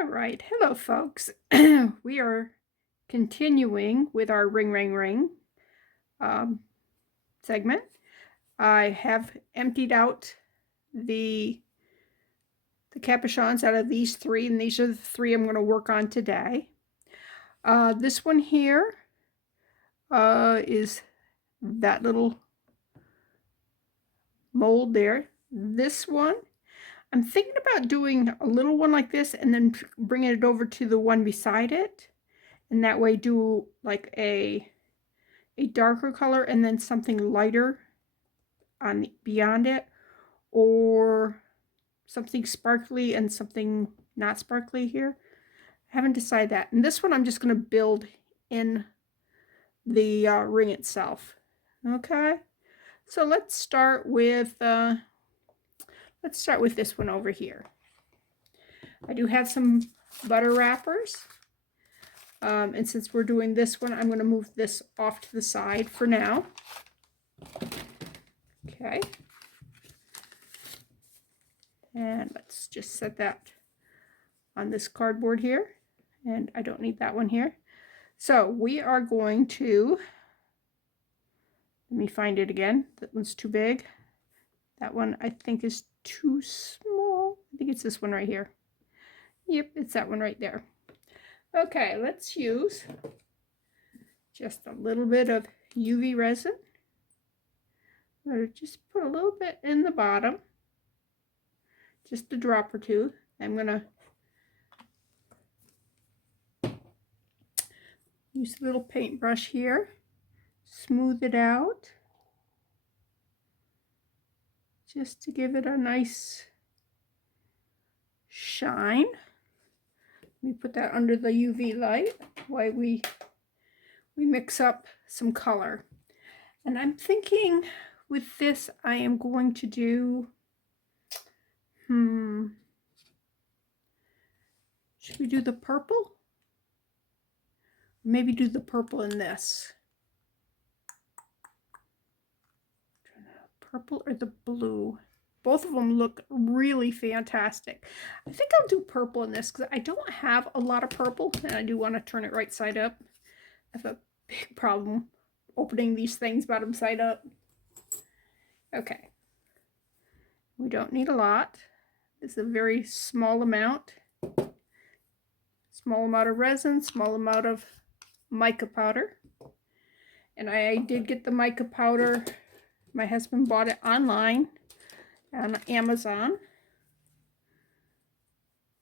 All right. Hello, folks. We are continuing with our ring, ring, ring um, segment. I have emptied out the capuchons out of these three, and these are the three I'm going to work on today. This one here is that little mold there. This one, I'm thinking about doing a little one like this and then bringing it over to the one beside it. And that way do like a darker color and then something lighter on beyond it, or something sparkly and something not sparkly here. I haven't decided that. And this one I'm just going to build in the ring itself. Okay, so let's start with this one over here. I do have some butter wrappers. And since we're doing this one, I'm going to move this off to the side for now. Okay. And let's just set that on this cardboard here. And I don't need that one here. So we are going to, let me find it again. That one's too big. That one I think is too small. I think it's this one right here. Yep, it's that one right there. Okay, let's use just a little bit of UV resin. I'm going to just put a little bit in the bottom, just a drop or two. I'm going to use a little paintbrush here, smooth it out, just to give it a nice shine. Let me put that under the UV light while we mix up some color. And I'm thinking with this I am going to do, should we do the purple? Maybe do the purple in this. Purple or the blue? Both of them look really fantastic. I think I'll do purple in this because I don't have a lot of purple and I do want to turn it right side up. I have a big problem opening these things bottom side up. Okay. We don't need a lot. It's a very small amount. Small amount of resin, small amount of mica powder. And I did get the mica powder. My husband bought it online on Amazon.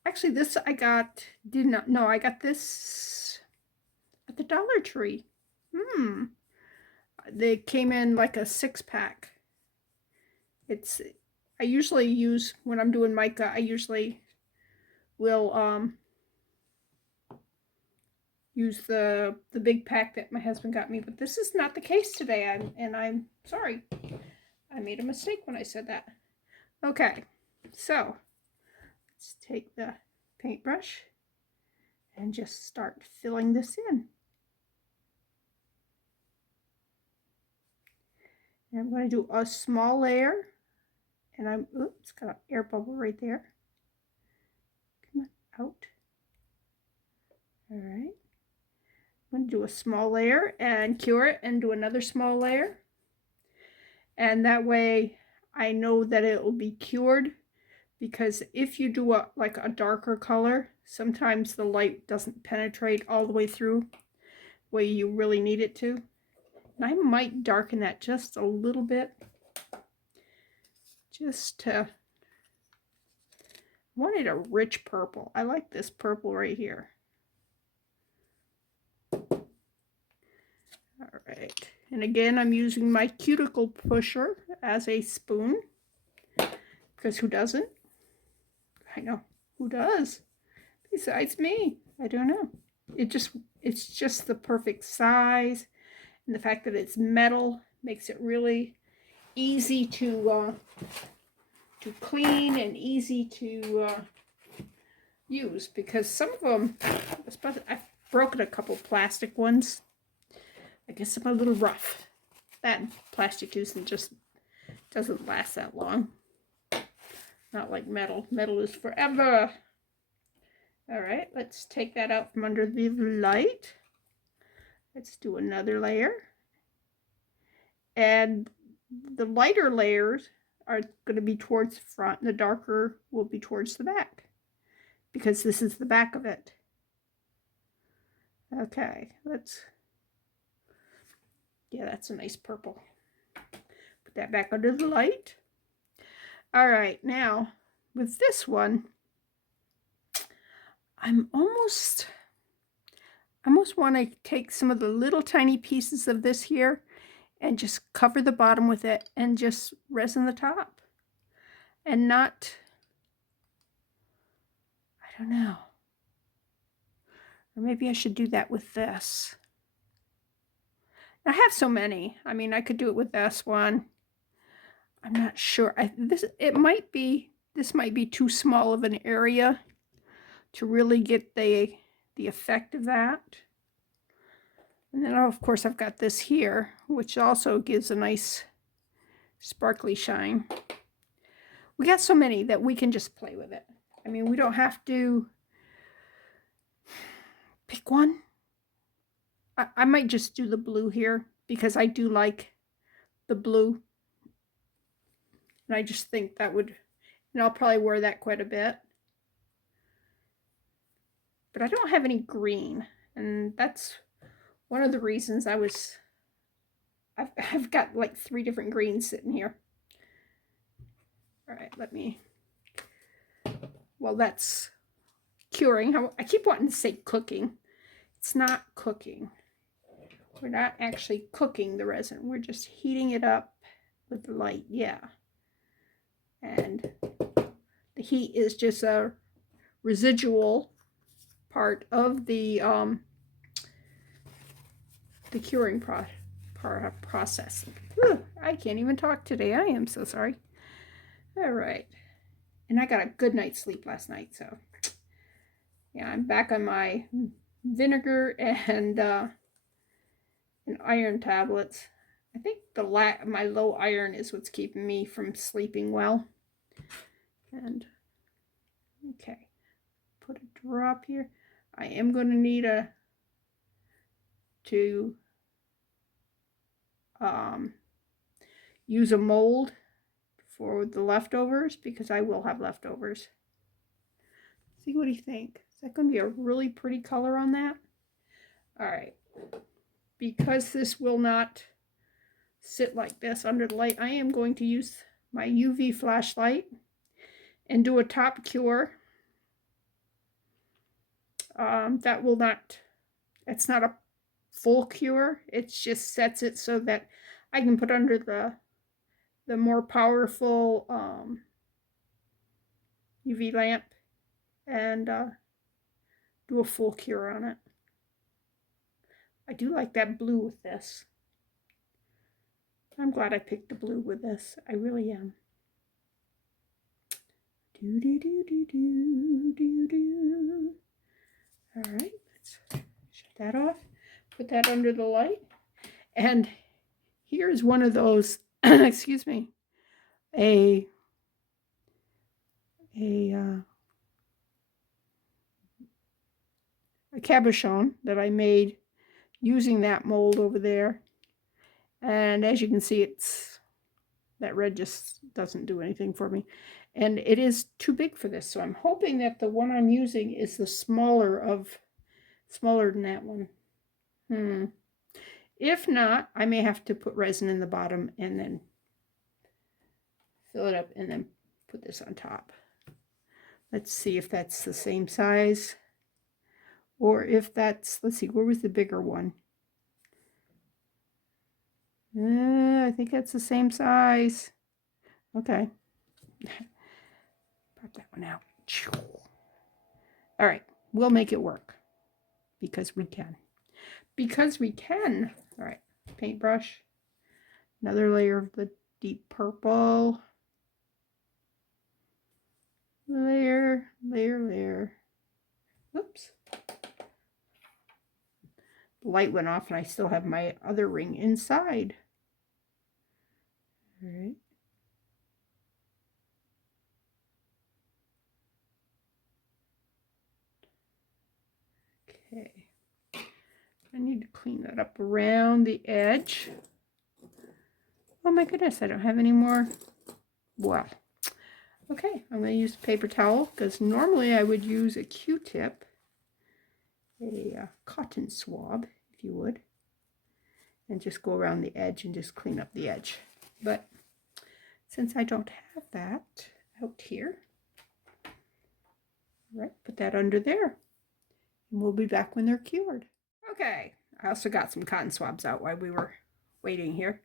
Actually, this I got, I got this at the Dollar Tree. They came in like a 6-pack. I usually use, when I'm doing mica, I usually will use the big pack that my husband got me, but this is not the case today. I'm sorry. I made a mistake when I said that. Okay, so let's take the paintbrush and just start filling this in. And I'm going to do a small layer, and it's got an air bubble right there. Come on, out. All right. I'm going to do a small layer and cure it and do another small layer. And that way I know that it will be cured, because if you do like a darker color, sometimes the light doesn't penetrate all the way through the way you really need it to. And I might darken that just a little bit, just to, I wanted a rich purple. I like this purple right here. All right, and again, I'm using my cuticle pusher as a spoon, because who doesn't? I know, who does? Besides me, I don't know. It's just the perfect size, and the fact that it's metal makes it really easy to clean and easy to use, because some of them, especially I've broken a couple plastic ones. I guess I'm a little rough. That plastic using just doesn't last that long. Not like metal. Metal is forever. All right, let's take that out from under the light. Let's do another layer. And the lighter layers are going to be towards the front, and the darker will be towards the back, because this is the back of it. Okay, yeah, that's a nice purple. Put that back under the light. All right, now with this one, I almost want to take some of the little tiny pieces of this here and just cover the bottom with it and just resin the top. And not, I don't know. Or maybe I should do that with this. I have so many. I mean, I could do it with this one. I'm not sure. This might be too small of an area to really get the effect of that. And then, of course, I've got this here, which also gives a nice sparkly shine. We got so many that we can just play with it. I mean, we don't have to pick one. I might just do the blue here because I do like the blue. And I just think that would, and I'll probably wear that quite a bit. But I don't have any green, and that's one of the reasons I've got like 3 different greens sitting here. All right, well, that's curing. I keep wanting to say cooking. It's not cooking. We're not actually cooking the resin. We're just heating it up with the light, yeah. And the heat is just a residual part of the curing process. Whew, I can't even talk today. I am so sorry. All right. And I got a good night's sleep last night, so yeah, I'm back on my vinegar and iron tablets. I think my low iron is what's keeping me from sleeping well. And okay, put a drop here. I am going to need to use a mold for the leftovers because I will have leftovers. See, what do you think? Is that going to be a really pretty color on that? All right. Because this will not sit like this under the light, I am going to use my UV flashlight and do a top cure. That will not, it's not a full cure. It just sets it so that I can put under the more powerful UV lamp and do a full cure on it. I do like that blue with this. I'm glad I picked the blue with this. I really am. Do do do do do do do. All right, let's shut that off. Put that under the light. And here's one of those. Excuse me. A cabochon that I made using that mold over there. And as you can see, that red just doesn't do anything for me. And it is too big for this. So I'm hoping that the one I'm using is the smaller than that one. If not, I may have to put resin in the bottom and then fill it up and then put this on top. Let's see if that's the same size. Or if that's, let's see, where was the bigger one? I think that's the same size. Okay. Pop that one out. All right, we'll make it work because we can. Because we can. All right, paintbrush. Another layer of the deep purple. Layer. Oops. The light went off and I still have my other ring inside. All right. I need to clean that up around the edge. Oh my goodness, I don't have any more. Well, okay, I'm going to use a paper towel because normally I would use a Q-tip, a cotton swab, if you would, and just go around the edge and just clean up the edge. But since I don't have that out here, right, put that under there, and we'll be back when they're cured. Okay, I also got some cotton swabs out while we were waiting here.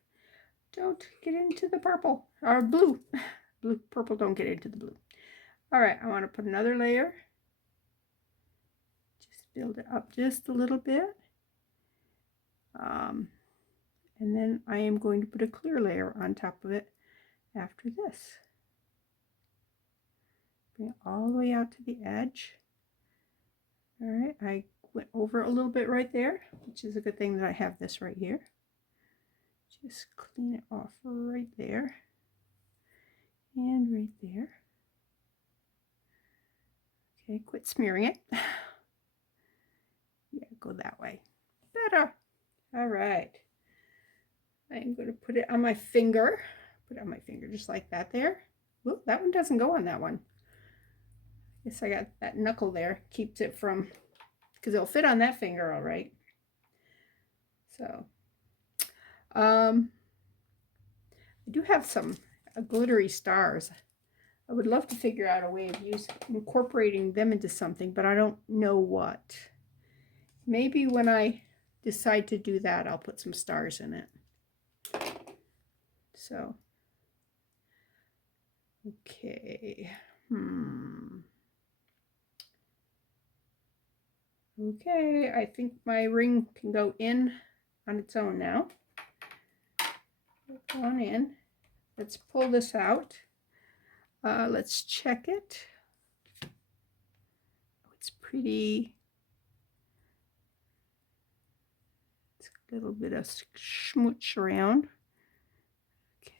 Don't get into the purple, or blue. Blue, purple, don't get into the blue. All right, I want to put another layer. Just build it up just a little bit. And then I am going to put a clear layer on top of it after this. Bring it all the way out to the edge. All right, I went over a little bit right there, which is a good thing that I have this right here. Just clean it off right there and right there. Okay, quit smearing it. Yeah, go that way. Better. All right. I'm going to put it on my finger. Put it on my finger just like that there. Ooh, that one doesn't go on that one. Guess I got that knuckle there. Keeps it from, because it'll fit on that finger all right. So, I do have some glittery stars. I would love to figure out a way of incorporating them into something, but I don't know what. Maybe when I decide to do that, I'll put some stars in it. So, okay. Okay, I think my ring can go in on its own now. Go on in. Let's pull this out. Let's check it. It's pretty. It's a little bit of smooch around.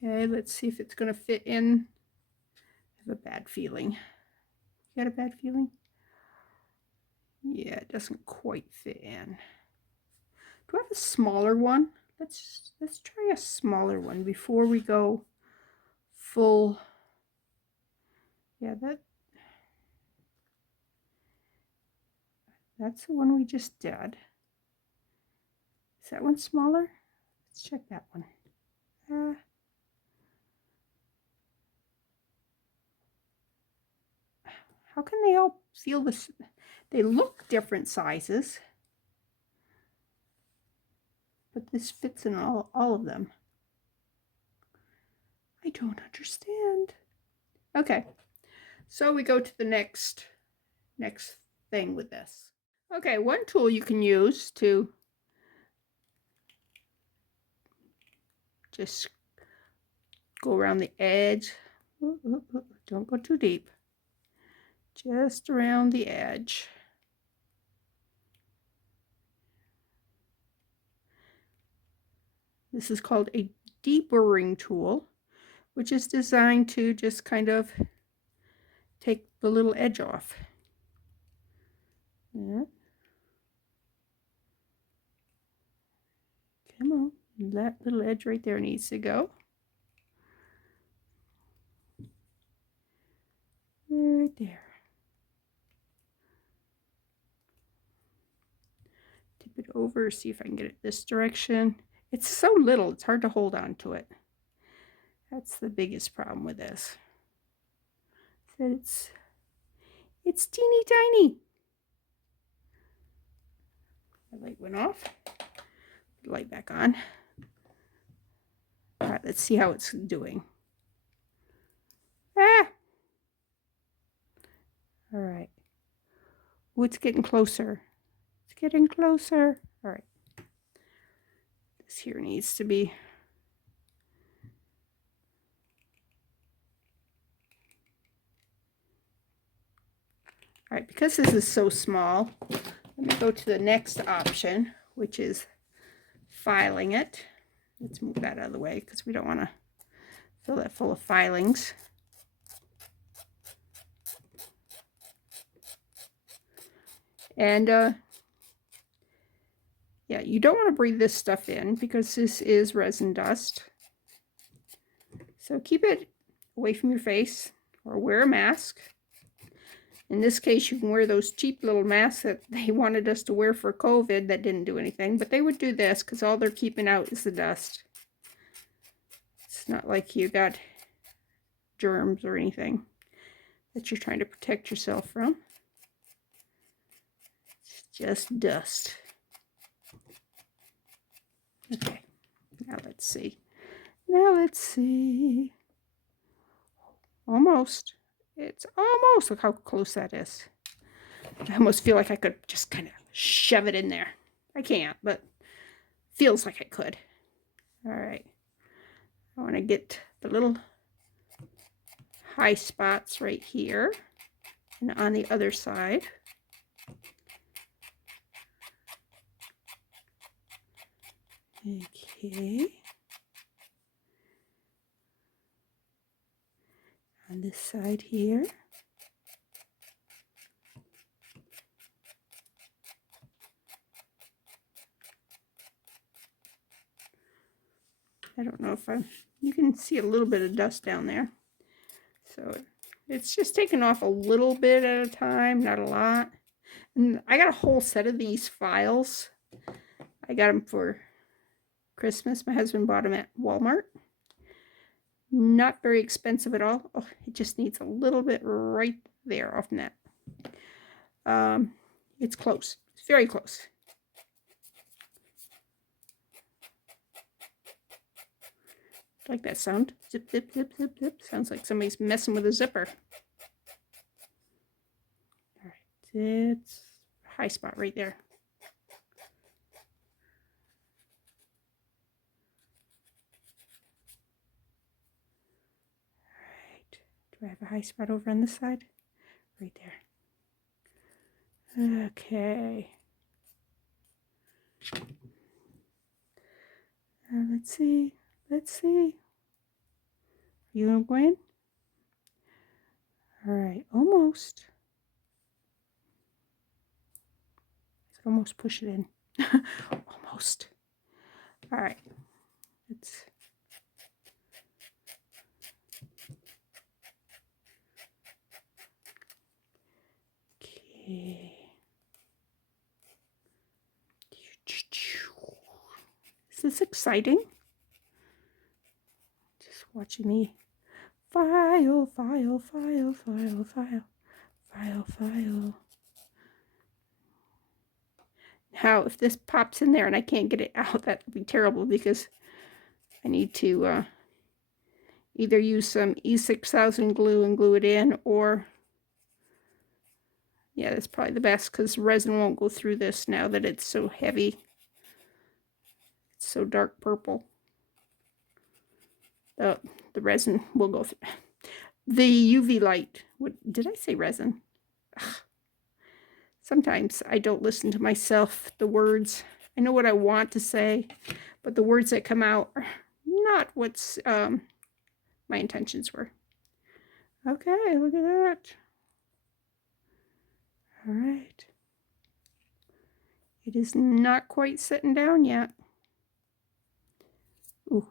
Okay, let's see if it's going to fit in. I have a bad feeling. You got a bad feeling? Yeah, it doesn't quite fit in. Do I have a smaller one? Let's try a smaller one before we go full. Yeah, that's the one we just did. Is that one smaller? Let's check that one. How can they all feel this? They look different sizes, but this fits in all of them. I don't understand. Okay, so we go to the next thing with this. Okay, one tool you can use to just go around the edge. Don't go too deep. Just around the edge. This is called a deburring tool, which is designed to just kind of take the little edge off. Yeah. Come on, that little edge right there needs to go. Right there. Tip it over, see if I can get it this direction. It's so little, it's hard to hold on to it. That's the biggest problem with this. It's teeny tiny. The light went off. Put the light back on. All right, let's see how it's doing. Ah! All right. Oh, it's getting closer. It's getting closer. All right. This here needs to be. All right, because this is so small, let me go to the next option, which is filing it. Let's move that out of the way because we don't want to fill that full of filings. And Yeah, you don't want to breathe this stuff in because this is resin dust. So keep it away from your face or wear a mask. In this case, you can wear those cheap little masks that they wanted us to wear for COVID that didn't do anything, but they would do this because all they're keeping out is the dust. It's not like you got germs or anything that you're trying to protect yourself from. It's just dust. Okay, now let's see. Now let's see. Almost. It's almost. Look how close that is. I almost feel like I could just kind of shove it in there. I can't, but feels like I could. All right. I want to get the little high spots right here and on the other side. Okay. On this side here. I don't know if you can see a little bit of dust down there. So it's just taking off a little bit at a time, not a lot. And I got a whole set of these files. I got them for Christmas. My husband bought them at Walmart. Not very expensive at all. Oh, it just needs a little bit right there off that. It's close. It's very close. Like that sound. Zip, zip, zip, zip, zip. Sounds like somebody's messing with a zipper. All right, it's a high spot right there. All right, do I have a high spot over on this side? Right there. Okay. Let's see. Let's see. You going? All right, almost. I could almost push it in. Almost. All right. Let's. Okay. Is this exciting? Just watching me file. Now, if this pops in there and I can't get it out, that would be terrible because I need to either use some E6000 glue and glue it in, or yeah, that's probably the best because resin won't go through this now that it's so heavy. It's so dark purple. The resin will go through. The UV light. What did I say? Resin. Ugh. Sometimes I don't listen to myself, the words. I know what I want to say, but the words that come out are not what's my intentions were. Okay, look at that. All right. It is not quite sitting down yet. Ooh,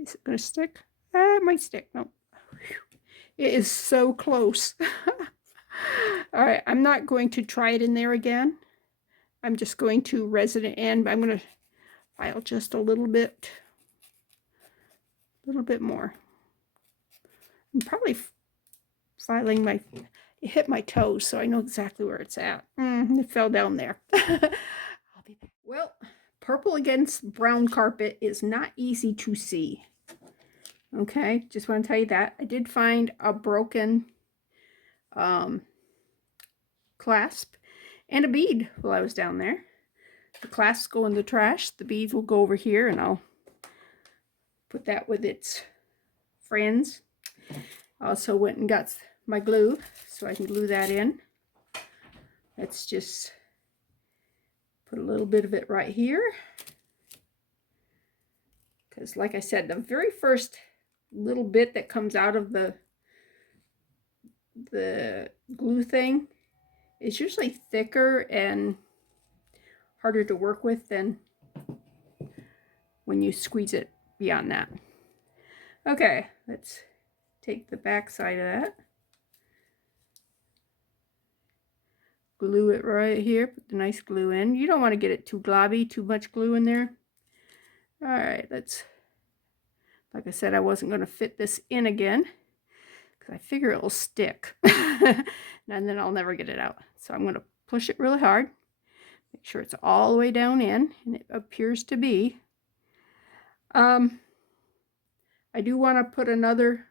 is it going to stick? It might stick. No. It is so close. All right, I'm not going to try it in there again. I'm just going to resin it in. I'm going to file just a little bit more. I'm probably filing my, it hit my toes, so I know exactly where it's at. It fell down there. I'll be back. Well, purple against brown carpet is not easy to see. Okay, just want to tell you that. I did find a broken clasp and a bead while I was down there. The clasps go in the trash. The beads will go over here, and I'll put that with its friends. I also went and got my glue so I can glue that in. Let's just put a little bit of it right here. Because like I said, the very first little bit that comes out of the glue thing is usually thicker and harder to work with than when you squeeze it beyond that. Okay, let's take the back side of that. Glue it right here, put the nice glue in. You don't want to get it too globby, too much glue in there. All right, let's, like I said, I wasn't going to fit this in again because I figure it will stick and then I'll never get it out. So I'm going to push it really hard, make sure it's all the way down in, and it appears to be. I do want to put another,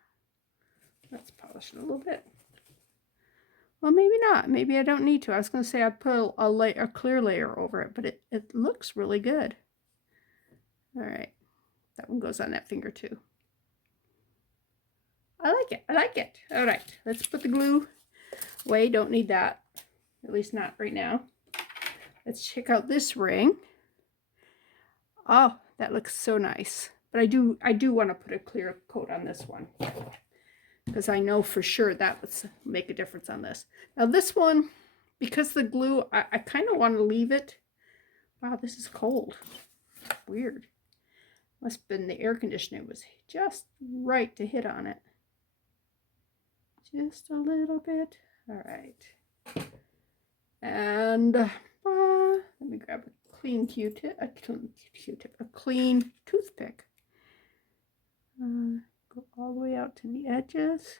let's polish it a little bit. Well, maybe not. Maybe I don't need to. I was going to say I put a clear layer over it, but it looks really good. All right. That one goes on that finger too. I like it. I like it. All right. Let's put the glue away. Don't need that. At least not right now. Let's check out this ring. Oh, that looks so nice. But I do want to put a clear coat on this one, because I know for sure that would make a difference on this. Now this one, because the glue, I kind of want to leave it. Wow, this is cold. Weird. Must have been the air conditioner was just right to hit on it. Just a little bit. All right. And let me grab a clean Q-tip, a clean toothpick. Go all the way out to the edges,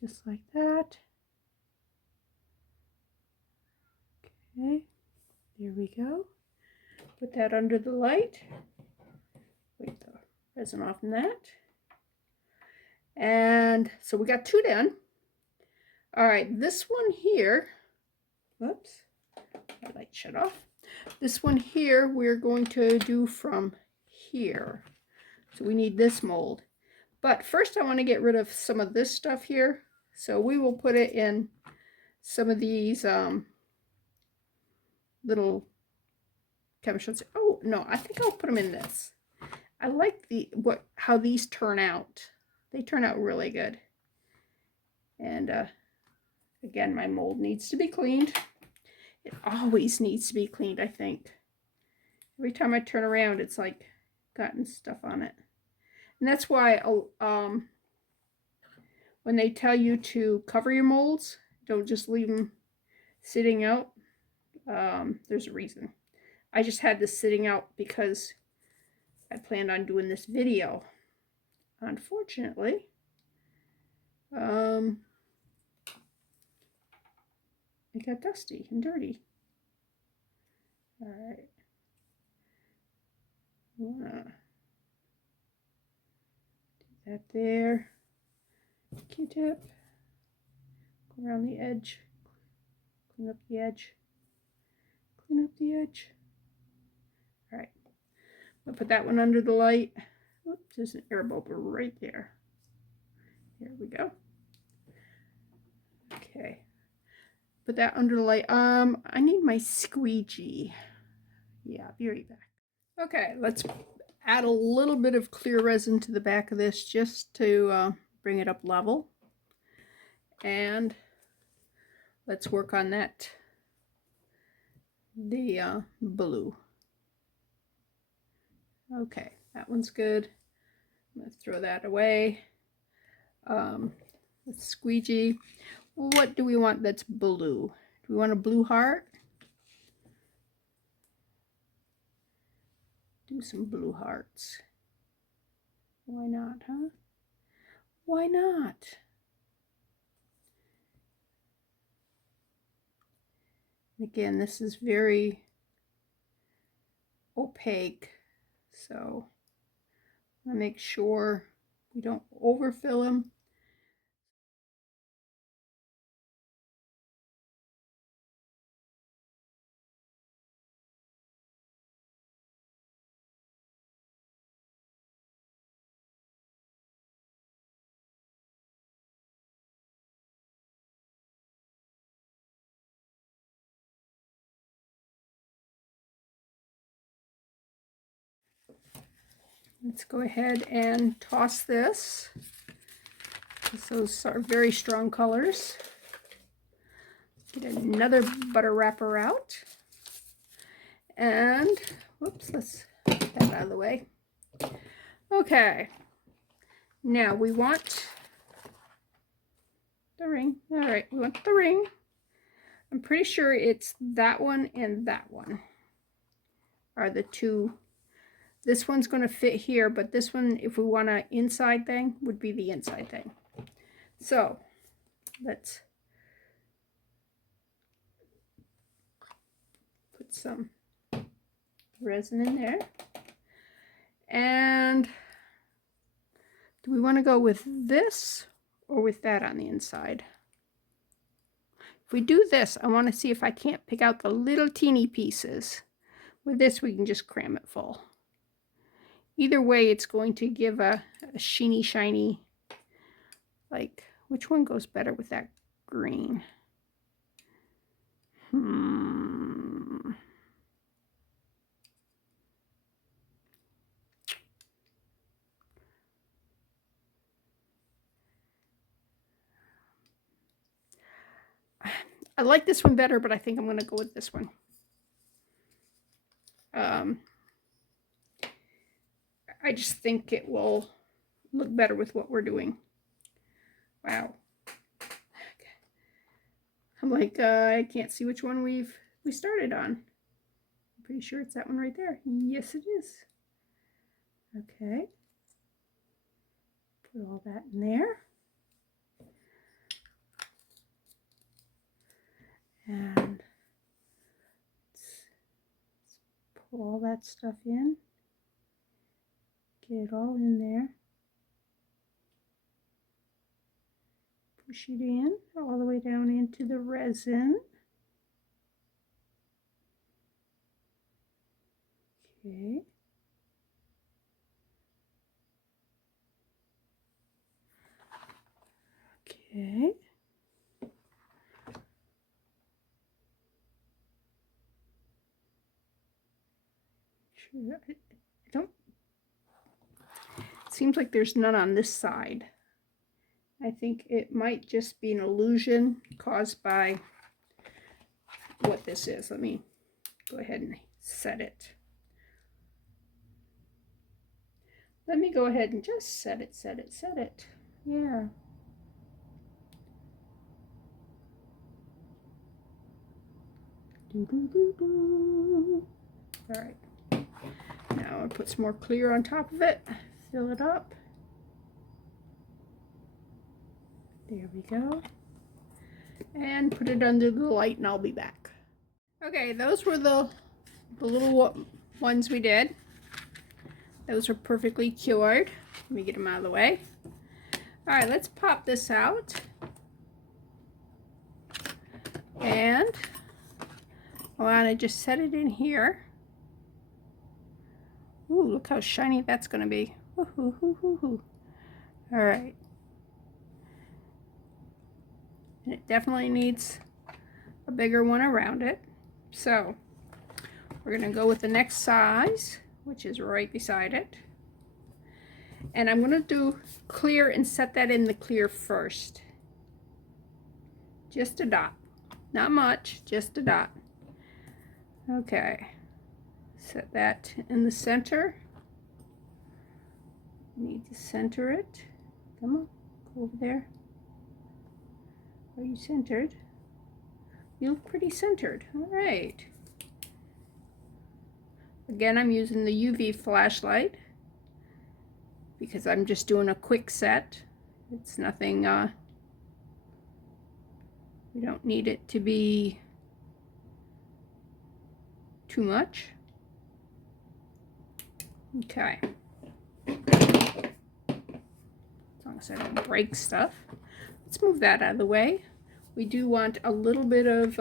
just like that. Okay, there we go. Put that under the light. Wipe the resin off from that. And so we got 2 done. All right, this one here, whoops, my light shut off. This one here, we're going to do from here. So we need this mold. But first I want to get rid of some of this stuff here. So we will put it in some of these little chemicals. Oh, no, I think I'll put them in this. I like how these turn out. They turn out really good. And again, my mold needs to be cleaned. It always needs to be cleaned, I think. Every time I turn around, it's like gotten stuff on it. And that's why when they tell you to cover your molds, don't just leave them sitting out. There's a reason. I just had this sitting out because I planned on doing this video. Unfortunately, it got dusty and dirty. All right. Do that there. Q-tip. Go around the edge. Clean up the edge. Clean up the edge. All right. I'll put that one under the light. Oops, there's an air bubble right there. There we go. Okay. Put that under the light. I need my squeegee. Yeah, I'll be right back. Okay, let's add a little bit of clear resin to the back of this just to bring it up level. And let's work on that, the blue. Okay, that one's good. I'm going to throw that away. The squeegee. What do we want that's blue? Do we want a blue heart? Do some blue hearts. Why not, huh? Why not? Again, this is very opaque, so I'm going to make sure we don't overfill them. Let's go ahead and toss this. Those are very strong colors. Get another butter wrapper out. And, whoops, let's that out of the way. Okay, now we want the ring. All right, we want the ring. I'm pretty sure it's that one and that one are the two. This one's going to fit here, but this one, if we want an inside thing, would be the inside thing. So let's put some resin in there. And do we want to go with this or with that on the inside? If we do this, I want to see if I can't pick out the little teeny pieces. With this, we can just cram it full. Either way, it's going to give a sheeny, shiny, like, which one goes better with that green? I like this one better, but I think I'm going to go with this one. I just think it will look better with what we're doing. Wow. I'm like, I can't see which one we started on. I'm pretty sure it's that one right there. Yes, it is. Okay. Put all that in there. And let's pull all that stuff in. Get it all in there. Push it in all the way down into the resin. Okay. Okay. Sure, I don't. It seems like there's none on this side. I think it might just be an illusion caused by what this is. Let me go ahead and set it. Let me go ahead and just set it. Yeah. All right. Now I'll put some more clear on top of it. Fill it up. There we go. And put it under the light and I'll be back. Okay, those were the little ones we did. Those are perfectly cured. Let me get them out of the way. All right, let's pop this out. And I want to just set it in here. Ooh, look how shiny that's going to be. All right. And it definitely needs a bigger one around it. So we're going to go with the next size, which is right beside it. And I'm going to do clear and set that in the clear first. Just a dot. Not much, just a dot. Okay. Set that in the center. Need to center it. Come on, go over there. Are you centered? You look pretty centered. All right. Again, I'm using the UV flashlight because I'm just doing a quick set. It's nothing, we don't need it to be too much. Okay. As long as I don't break stuff. Let's move that out of the way. We do want a little bit of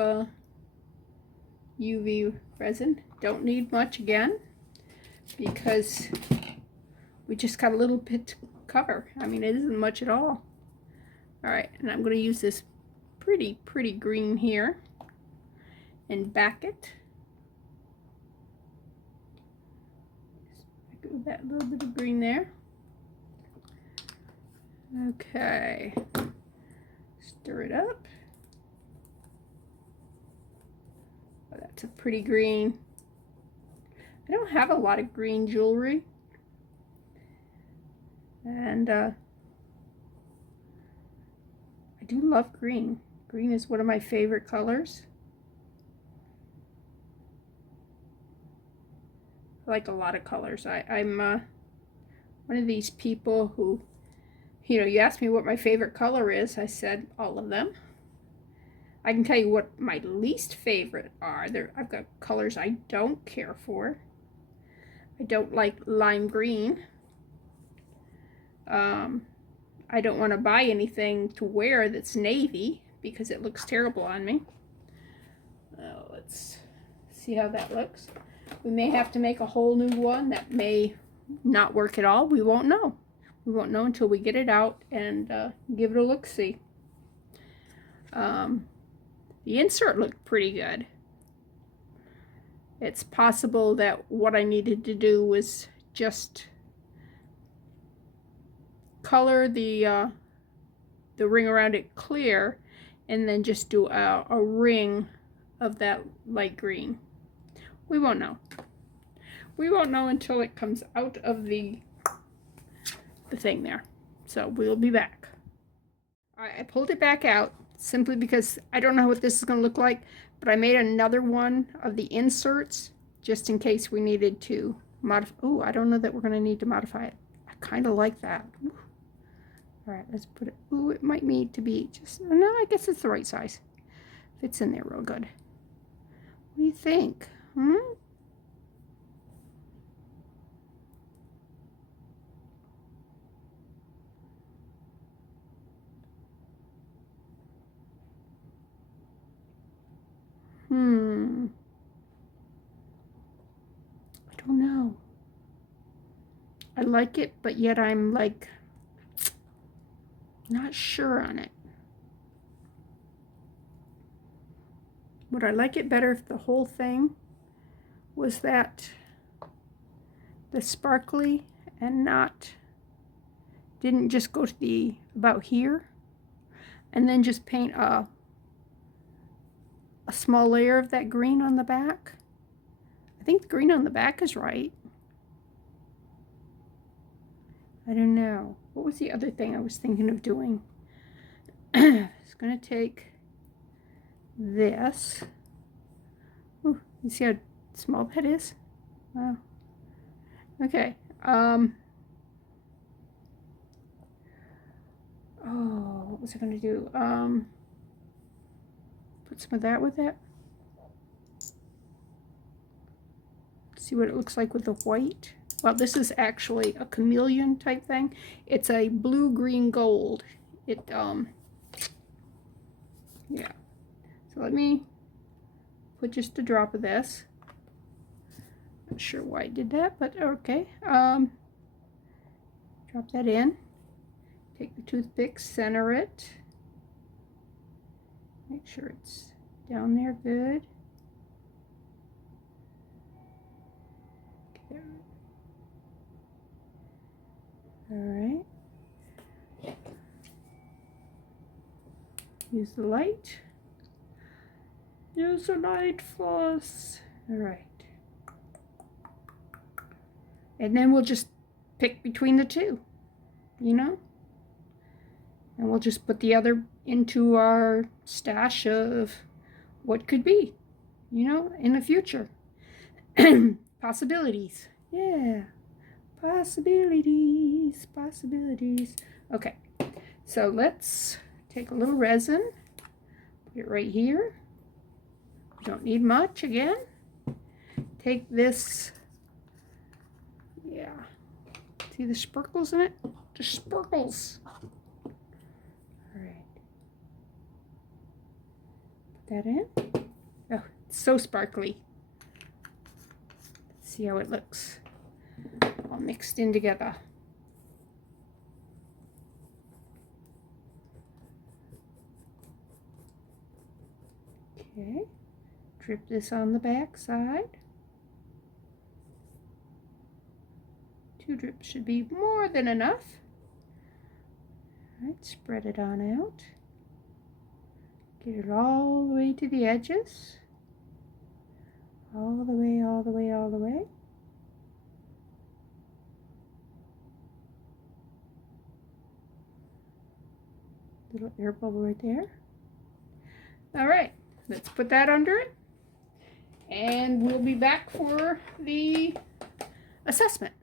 UV resin. Don't need much again because we just got a little bit to cover. I mean, it isn't much at all. All right, and I'm going to use this pretty green here and back it. Just with that little bit of green there. Okay. Stir it up. Oh, that's a pretty green. I don't have a lot of green jewelry. And I do love green. Green is one of my favorite colors. I like a lot of colors. I'm one of these people who, you asked me what my favorite color is. I said all of them. I can tell you what my least favorite are. I've got colors I don't care for. I don't like lime green. I don't want to buy anything to wear that's navy because it looks terrible on me. Let's see how that looks. We may have to make a whole new one that may not work at all. We won't know. We won't know until we get it out and give it a look-see. The insert looked pretty good. It's possible that what I needed to do was just color the ring around it clear and then just do a ring of that light green. We won't know. We won't know until it comes out of the thing there. So we'll be back. All right, I pulled it back out simply because I don't know what this is going to look like, but I made another one of the inserts just in case we needed to modify. Oh, I don't know that we're going to need to modify it. I kind of like that. Ooh. All right, let's put it. Ooh, it might need to be just. No, I guess it's the right size. Fits in there real good. What do you think? Hmm? I don't know. I like it, but yet I'm like not sure on it. Would I like it better if the whole thing was the sparkly and didn't just go to the about here and then just paint a small layer of that green on the back? I think the green on the back is right. I don't know. What was the other thing I was thinking of doing? It's going to take this. Ooh, you see how small that is? Wow. Okay. Oh, what was I going to do? Put some of that with it. See what it looks like with the white. Well, this is actually a chameleon type thing. It's a blue, green, gold. Yeah. So let me put just a drop of this. Not sure why I did that, but okay. Drop that in. Take the toothpick, center it. Make sure it's down there good. Okay. All right. Use the light. Use the light, floss. All right. And then we'll just pick between the two, And we'll just put the other into our stash of what could be, in the future. Possibilities. Yeah. Possibilities. Okay. So let's take a little resin. Put it right here. We don't need much again. Take this. Yeah. See the sparkles in it? The sparkles. All right. Put that in. Oh, it's so sparkly. Let's see how it looks. All mixed in together. Okay. Drip this on the back side. 2 drips should be more than enough. All right, spread it on out. Get it all the way to the edges. All the way, all the way, all the way. Little air bubble right there. All right, let's put that under it. And we'll be back for the assessment.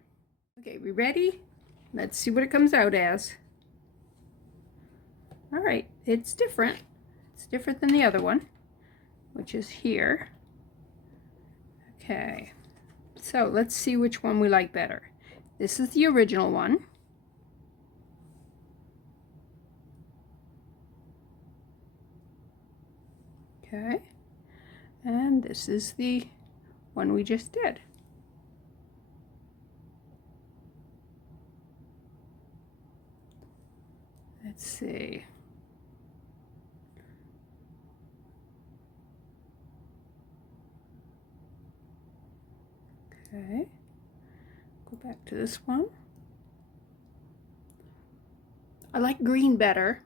Okay, we ready? Let's see what it comes out as. All right, it's different. It's different than the other one, which is here. Okay, so let's see which one we like better. This is the original one. Okay, and this is the one we just did. Let's see. Okay, go back to this one. I like green better.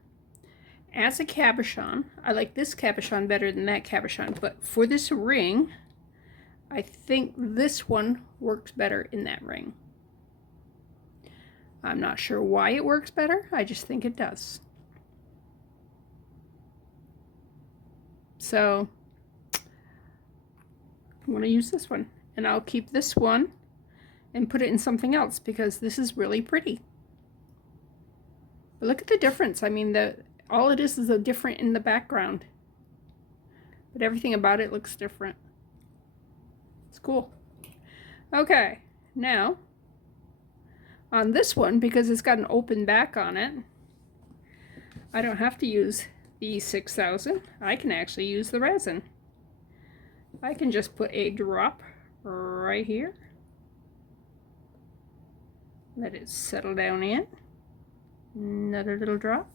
As a cabochon, I like this cabochon better than that cabochon, but for this ring, I think this one works better in that ring. I'm not sure why it works better, I just think it does. So, I'm going to use this one, and I'll keep this one and put it in something else because this is really pretty. But look at the difference. I mean, all it is a different in the background, but everything about it looks different. It's cool. Okay, now on this one, because it's got an open back on it, I don't have to use the 6000. I can actually use the resin. I can just put a drop right here, let it settle down in, another little drop,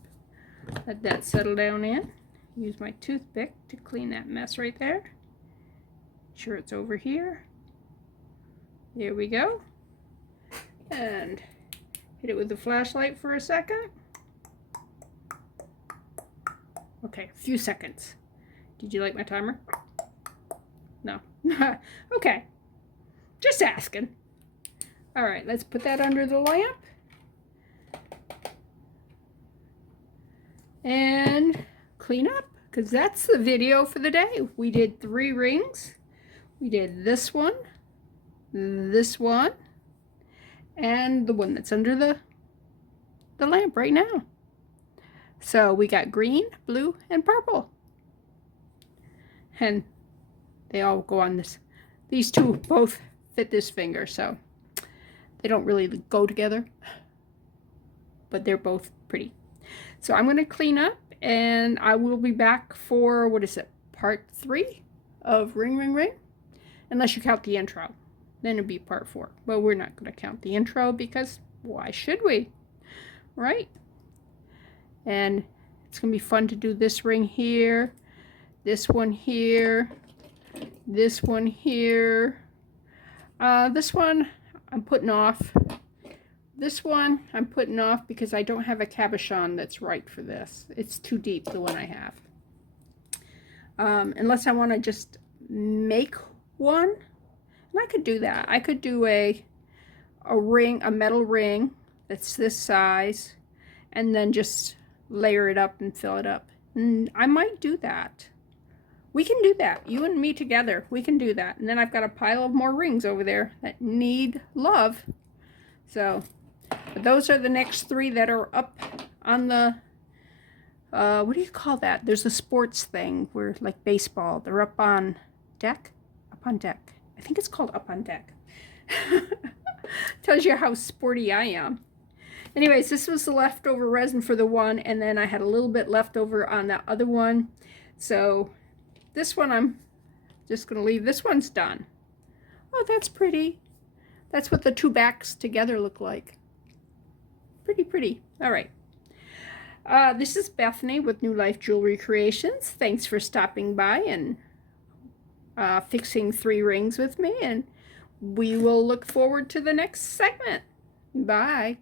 let that settle down in, use my toothpick to clean that mess right there, sure it's over here, there we go, and hit it with the flashlight for a second. Okay, a few seconds. Did you like my timer? No. Okay, just asking. All right, let's put that under the lamp and clean up, because that's the video for the day. We did 3 rings. We did this one, and the one that's under the lamp right now. So we got green, blue, and purple. And they all go on this. These two both fit this finger, so they don't really go together, but they're both pretty. So I'm going to clean up, and I will be back for, what is it, part 3 of Ring Ring Ring, unless you count the intro. Then it'd be part 4. But we're not going to count the intro because why should we? Right? And it's going to be fun to do this ring here, this one here, this one here. This one I'm putting off. This one I'm putting off because I don't have a cabochon that's right for this. It's too deep, the one I have. Unless I want to just make one. And I could do that. I could do a ring, a metal ring that's this size, and then just layer it up and fill it up. And I might do that. We can do that. You and me together, we can do that. And then I've got a pile of more rings over there that need love. So, but those are the next 3 that are up on the, what do you call that? There's a sports thing where, like baseball, they're up on deck? Up on deck. I think it's called up on deck. Tells you how sporty I am. Anyways, this was the leftover resin for the one, and then I had a little bit left over on that other one. So this one I'm just going to leave. This one's done. Oh, that's pretty. That's what the 2 backs together look like. Pretty pretty. All right. This is Bethany with New Life Jewelry Creations. Thanks for stopping by and fixing 3 rings with me, and we will look forward to the next segment. Bye.